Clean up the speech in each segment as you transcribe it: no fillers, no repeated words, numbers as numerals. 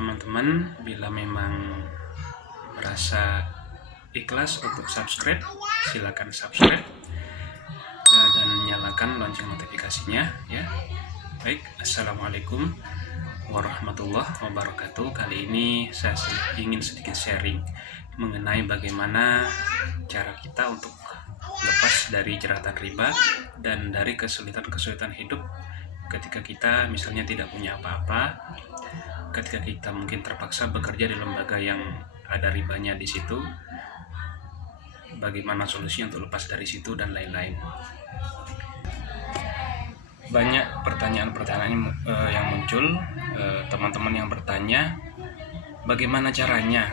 teman-teman, bila memang merasa ikhlas untuk subscribe, silakan subscribe dan nyalakan lonceng notifikasinya ya. Baik, assalamualaikum warahmatullahi wabarakatuh. Kali ini saya ingin sedikit sharing mengenai bagaimana cara kita untuk lepas dari jeratan riba dan dari kesulitan-kesulitan hidup ketika kita misalnya tidak punya apa-apa, ketika kita mungkin terpaksa bekerja di lembaga yang ada ribanya di situ, bagaimana solusi untuk lepas dari situ dan lain-lain. Banyak pertanyaan-pertanyaan yang muncul, teman-teman yang bertanya bagaimana caranya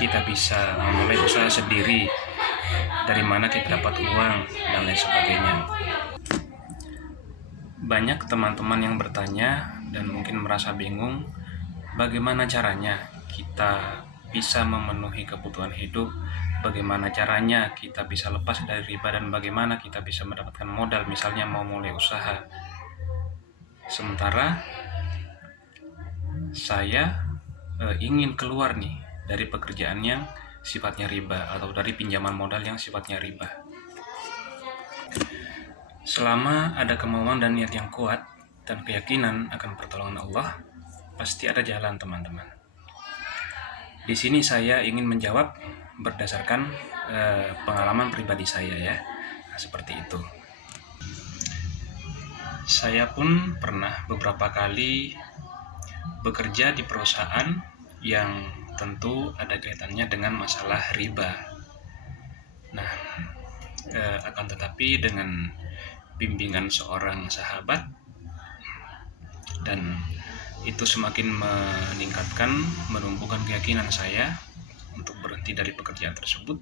kita bisa memulai usaha sendiri, dari mana kita dapat uang dan lain sebagainya. Banyak teman-teman yang bertanya dan mungkin merasa bingung bagaimana caranya kita bisa memenuhi kebutuhan hidup, bagaimana caranya kita bisa lepas dari riba, dan bagaimana kita bisa mendapatkan modal misalnya mau mulai usaha. Sementara saya ingin keluar nih dari pekerjaan yang sifatnya riba atau dari pinjaman modal yang sifatnya riba. Selama ada kemauan dan niat yang kuat dan keyakinan akan pertolongan Allah, pasti ada jalan, teman-teman. Di sini saya ingin menjawab berdasarkan pengalaman pribadi saya ya. Nah, seperti itu. Saya pun pernah beberapa kali bekerja di perusahaan yang tentu ada kaitannya dengan masalah riba. Nah, akan tetapi dengan bimbingan seorang sahabat, dan itu semakin menumbuhkan keyakinan saya untuk berhenti dari pekerjaan tersebut,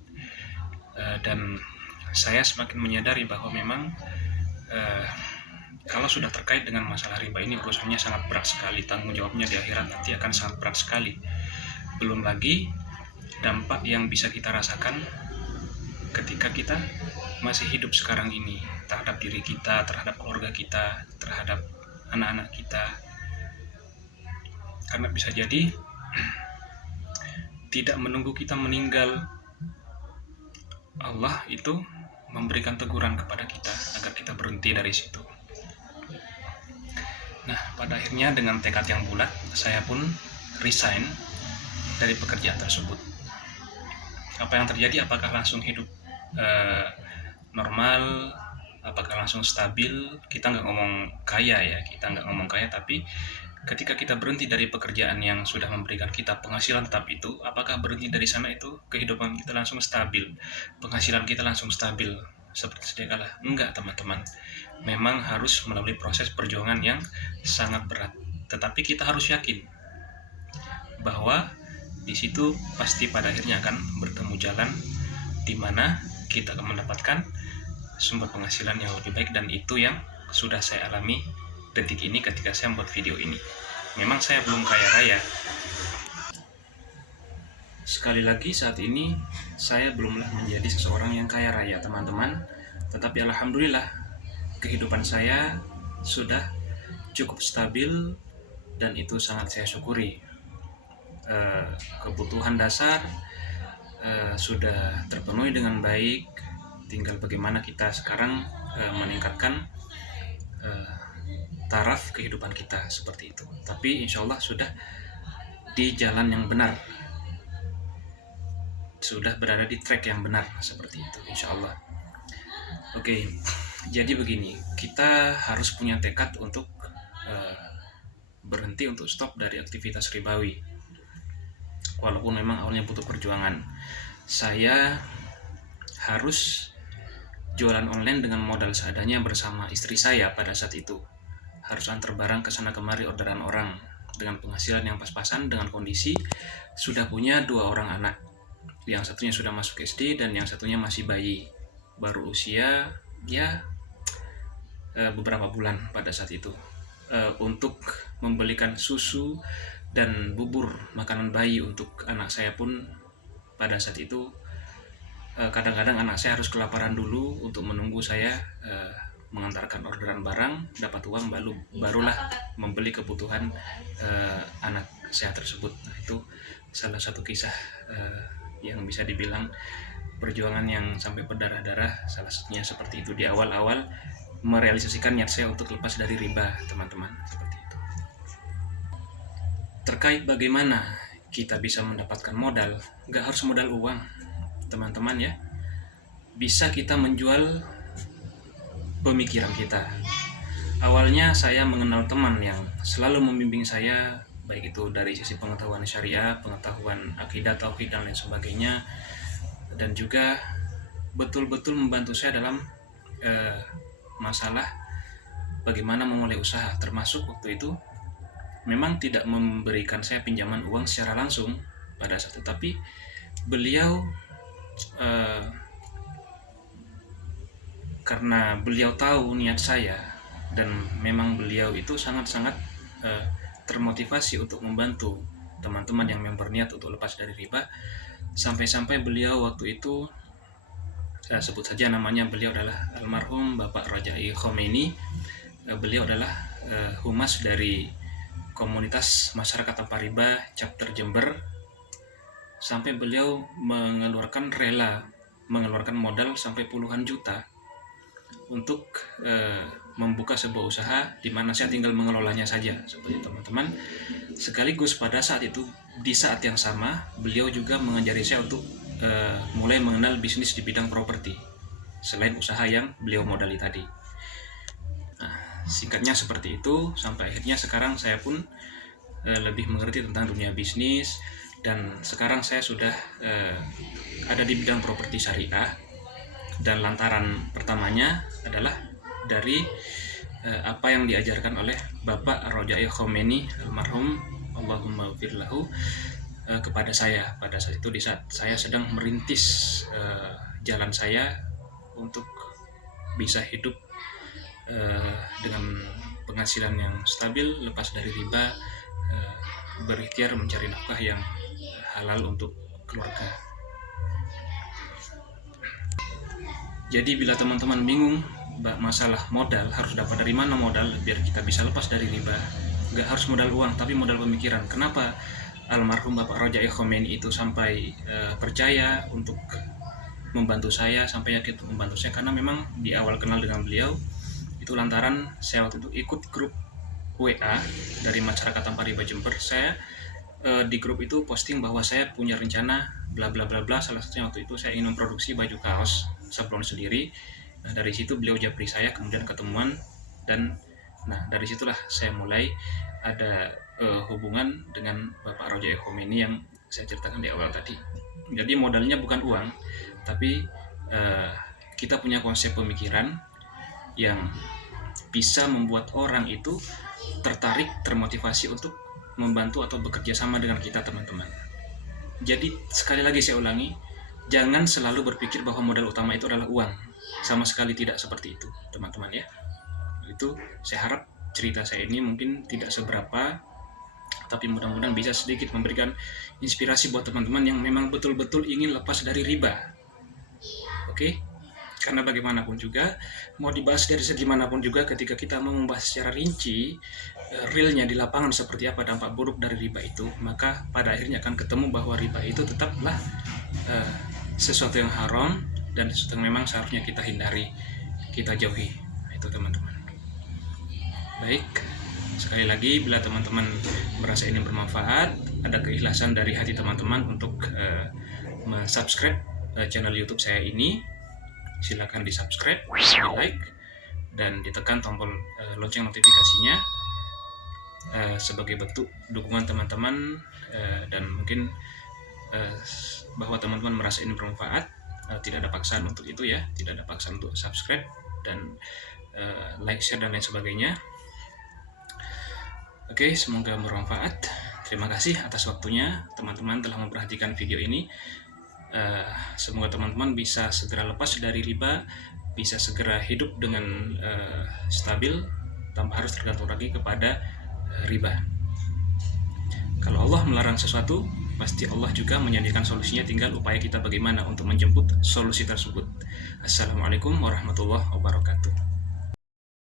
dan saya semakin menyadari bahwa memang kalau sudah terkait dengan masalah riba ini urusannya sangat berat sekali, tanggung jawabnya di akhirat nanti akan sangat berat sekali. Belum lagi dampak yang bisa kita rasakan ketika kita masih hidup sekarang ini, terhadap diri kita, terhadap keluarga kita, terhadap anak-anak kita. Karena bisa jadi tidak menunggu kita meninggal, Allah itu memberikan teguran kepada kita agar kita berhenti dari situ. Nah, pada akhirnya dengan tekad yang bulat, saya pun resign dari pekerjaan tersebut. Apa yang terjadi? Apakah langsung hidup normal? Apakah langsung stabil? Kita nggak ngomong kaya ya, tapi ketika kita berhenti dari pekerjaan yang sudah memberikan kita penghasilan tetap itu, apakah berhenti dari sana itu kehidupan kita langsung stabil, penghasilan kita langsung stabil seperti sedia kala? Enggak, teman-teman. Memang harus melalui proses perjuangan yang sangat berat. Tetapi kita harus yakin bahwa di situ pasti pada akhirnya akan bertemu jalan di mana kita akan mendapatkan sumber penghasilan yang lebih baik, dan itu yang sudah saya alami detik ini ketika saya membuat video ini. Memang saya belum kaya raya. Sekali lagi, saat ini saya belumlah menjadi seseorang yang kaya raya, teman-teman. Tetapi alhamdulillah kehidupan saya sudah cukup stabil dan itu sangat saya syukuri. Kebutuhan dasar sudah terpenuhi dengan baik. Tinggal bagaimana kita sekarang meningkatkan taraf kehidupan kita seperti itu. Tapi insya Allah sudah di jalan yang benar, sudah berada di track yang benar seperti itu, insya Allah. Oke, jadi begini, kita harus punya tekad untuk berhenti, untuk stop dari aktivitas ribawi. Walaupun memang awalnya butuh perjuangan. Saya harus jualan online dengan modal seadanya bersama istri saya pada saat itu. Harus antar barang ke sana kemari orderan orang dengan penghasilan yang pas-pasan, dengan kondisi sudah punya 2 orang anak. Yang satunya sudah masuk SD dan yang satunya masih bayi, baru usia beberapa bulan pada saat itu. Untuk membelikan susu dan bubur makanan bayi untuk anak saya pun pada saat itu kadang-kadang anak saya harus kelaparan dulu untuk menunggu saya mengantarkan orderan barang, dapat uang, barulah membeli kebutuhan anak nasihat tersebut. Nah, itu salah satu kisah yang bisa dibilang perjuangan yang sampai berdarah-darah. Salah satunya seperti itu, di awal-awal merealisasikan niat saya untuk lepas dari riba, teman-teman, seperti itu. Terkait bagaimana kita bisa mendapatkan modal, nggak harus modal uang, teman-teman ya. Bisa kita menjual pemikiran kita. Awalnya saya mengenal teman yang selalu membimbing saya, baik itu dari sisi pengetahuan syariah, pengetahuan akidah, tauhid, dan lain sebagainya, dan juga betul-betul membantu saya dalam masalah bagaimana memulai usaha. Termasuk waktu itu memang tidak memberikan saya pinjaman uang secara langsung pada saat itu, tapi beliau karena beliau tahu niat saya, dan memang beliau itu sangat-sangat termotivasi untuk membantu teman-teman yang berniat untuk lepas dari riba. Sampai-sampai beliau waktu itu, saya sebut saja namanya, beliau adalah almarhum Bapak Rojai Khomeini. Beliau adalah humas dari komunitas masyarakat tanpa riba chapter Jember. Sampai beliau rela mengeluarkan modal sampai puluhan juta untuk membuka sebuah usaha di mana saya tinggal mengelolanya saja, seperti teman-teman. Sekaligus pada saat itu, di saat yang sama, beliau juga mengajari saya untuk mulai mengenal bisnis di bidang properti selain usaha yang beliau modali tadi. Nah, singkatnya seperti itu, sampai akhirnya sekarang saya pun lebih mengerti tentang dunia bisnis, dan sekarang saya sudah ada di bidang properti syariah. Dan lantaran pertamanya adalah dari apa yang diajarkan oleh Bapak Rojai Khomeini almarhum, Allahumma ghfir lahu, kepada saya pada saat itu, di saat saya sedang merintis jalan saya untuk bisa hidup dengan penghasilan yang stabil, lepas dari riba, berikhtiar mencari nafkah yang halal untuk keluarga. Jadi bila teman-teman bingung masalah modal, harus dapat dari mana modal biar kita bisa lepas dari riba, nggak harus modal uang tapi modal pemikiran. Kenapa almarhum Bapak Rojai Khomeini itu sampai percaya untuk membantu saya, sampai yakin untuk membantu saya? Karena memang di awal kenal dengan beliau itu lantaran saya waktu itu ikut grup WA dari masyarakat tanpa riba Jember. Saya di grup itu posting bahwa saya punya rencana bla bla bla bla. Salah satunya waktu itu saya ingin memproduksi baju kaos sablon sendiri. Nah, dari situ beliau japri saya, kemudian ketemuan, dan dari situlah saya mulai ada hubungan dengan Bapak Rojai Khomeini yang saya ceritakan di awal tadi. Jadi modalnya bukan uang, tapi kita punya konsep pemikiran yang bisa membuat orang itu tertarik, termotivasi untuk membantu atau bekerja sama dengan kita, teman-teman. Jadi sekali lagi saya ulangi, jangan selalu berpikir bahwa modal utama itu adalah uang. Sama sekali tidak seperti itu, teman-teman ya. Itu saya harap cerita saya ini mungkin tidak seberapa, tapi mudah-mudahan bisa sedikit memberikan inspirasi buat teman-teman yang memang betul-betul ingin lepas dari riba. Oke? Karena bagaimanapun juga, mau dibahas dari segi manapun juga, ketika kita mau membahas secara rinci realnya di lapangan seperti apa dampak buruk dari riba itu, maka pada akhirnya akan ketemu bahwa riba itu tetaplah sesuatu yang haram dan sesuatu yang memang seharusnya kita hindari, kita jauhi. Itu teman-teman. Baik, sekali lagi bila teman-teman merasa ini bermanfaat, ada keikhlasan dari hati teman-teman untuk subscribe channel YouTube saya ini, silakan di subscribe, di like, dan ditekan tombol lonceng notifikasinya sebagai bentuk dukungan teman-teman, dan mungkin bahwa teman-teman merasa ini bermanfaat. Tidak ada paksaan untuk itu ya, tidak ada paksaan untuk subscribe dan like, share, dan lain sebagainya. Oke, semoga bermanfaat. Terima kasih atas waktunya teman-teman telah memperhatikan video ini. Semoga teman-teman bisa segera lepas dari riba, bisa segera hidup dengan stabil tanpa harus tergantung lagi kepada riba. Kalau Allah melarang sesuatu, pasti Allah juga menyediakan solusinya, tinggal upaya kita bagaimana untuk menjemput solusi tersebut. Assalamualaikum warahmatullahi wabarakatuh.